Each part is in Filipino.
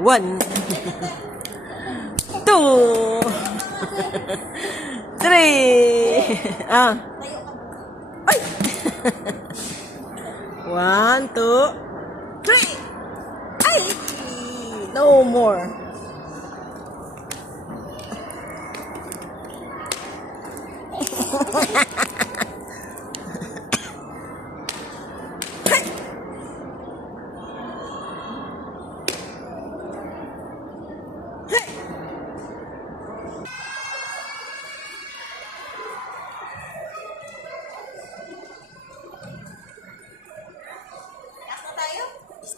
1, 2, 3. Ah. Ay! 1, 2, 3. Ay! No more.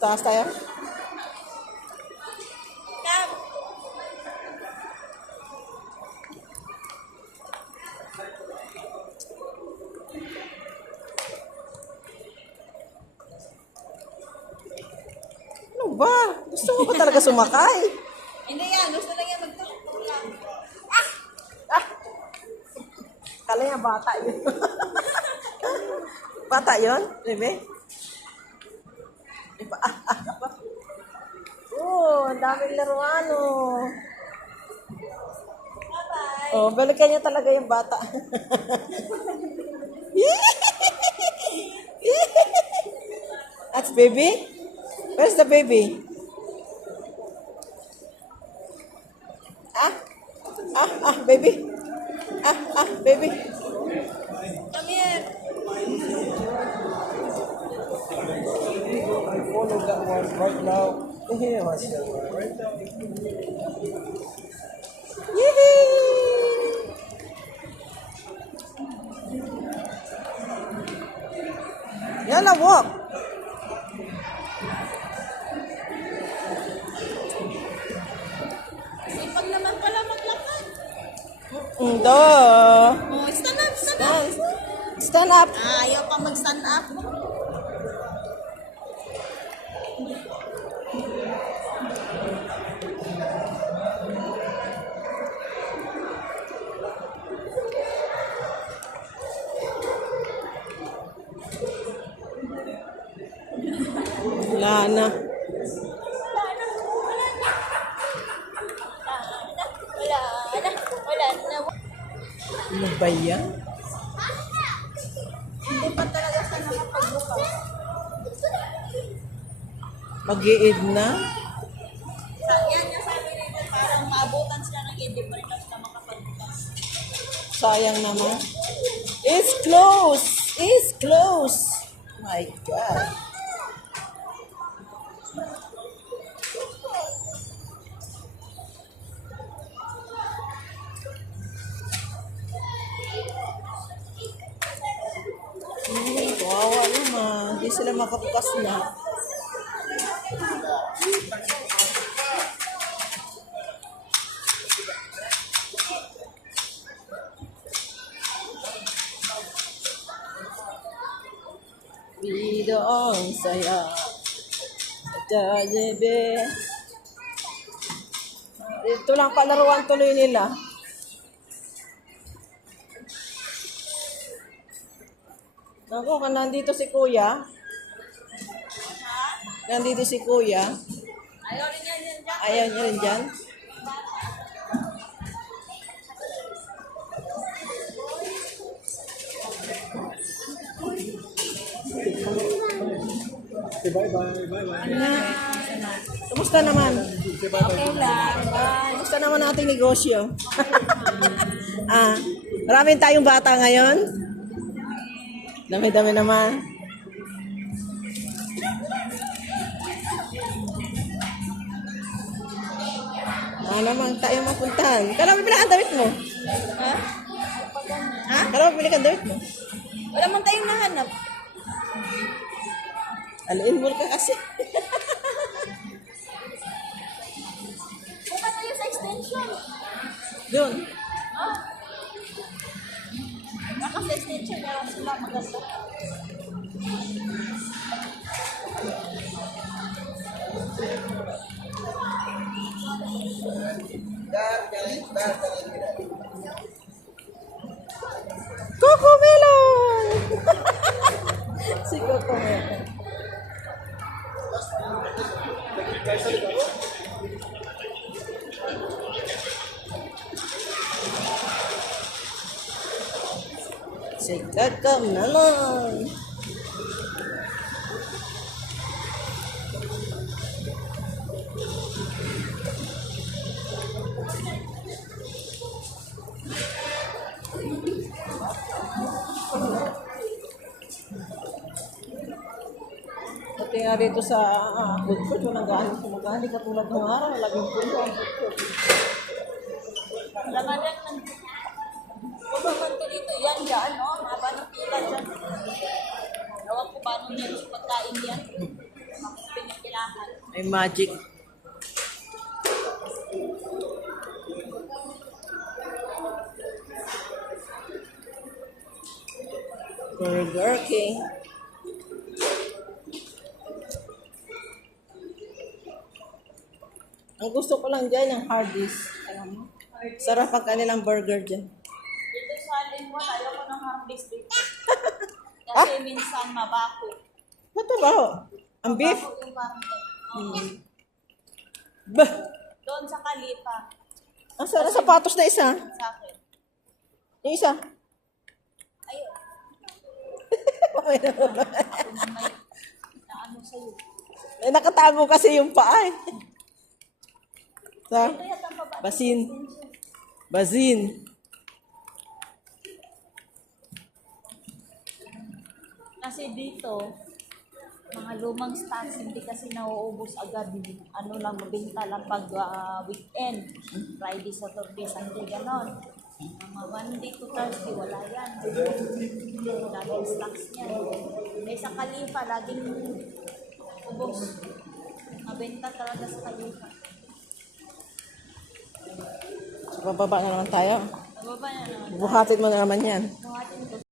Taas tayo? Ano ba? Gusto mo ba talaga sumakay? Hindi yan, gusto lang yan magtulog lang. Kala niya bata yun. Bata yun? Bebe? Oh, ang daming laruan, oh. Bye-bye. Oh, balikan niya talaga yung bata. That's baby? Where's the baby? Baby? Baby? Come here. I follow that one right now. Here, myself. Right now. Yee! Yalla, walk. Sipag naman pala maglakad. Ndo. Oh, stand up, stand up. Stand up. Ayaw pa mag-stand up. Wala na. Wala na. Ano ba yan? Hindi pa talaga siya nakapagbukas. Mag-iid na? Yan yung sabi nila, parang maabutan sila ng hindi pa rin sila makapagbukas. Sayang naman. It's close! It's close! My God. Kawawa naman. Hindi sila makabukas na. Pido ang saya. Dajebe. Ito lang palaruan tuloy nila. Ako, nandito si Kuya. Nandito si Kuya. Ayaw rin yan dyan. Ayaw niya rin dyan. Okay, bye-bye. Kamusta naman? Okay lang. Bye. Kamusta naman ating negosyo? Maraming tayong bata ngayon. Dami-dami naman. Naman tayo mapuntahan. Kala mo pila ang damit mo? Ha? Ha? Kala mo pila ang damit mo? Wala man tayong nahanap. Aliin mo ka kasi. Buka tayo sa extension. Doon. Ah. Baka sa extension meron sila maganda. Cocomelon! Si Cocomelon. Sikat na lang. Pati nga dito sa food court, walang gaano kumagali katulad ng araw, laging puno ang food court. Laman lang ng pumunta dito. Yan dyan, no? Haba ng pila dyan. Ewan ko paano niya yung pagkain yan. Pinapilahan. May magic. Burger King. Ang gusto ko lang dyan, yung Hardee's. Alam mo? Sarap ang kanilang burger dyan. Dito sa Linmon, ayaw ko ng harvest dito. Kasi minsan mabako. Ito ba? Ang beef? Mabako yung parang Oo. Bah! Doon sa Kalipa, Ang sarap sapatos na isa. sa akin. Yung isa. Ayun, Okay na. kung may na ano sa'yo. Eh, nakatago kasi yung paa eh. Sa Ito yata ang baba. Basin. Bazin. Kasi dito, mga lumang stocks, hindi kasi nauubos agad. Ano lang, mabinta lang pag weekend. Friday, Saturday, Sunday, ganon. Mga Monday to Thursday, wala yan. Laging stocks niyan. Eh sa Kalifa, laging ubos. Mabenta talaga sa Kalifa. Bababa na naman tayo. Nababa na naman. Buhatin mo na naman yan. Buhatin ko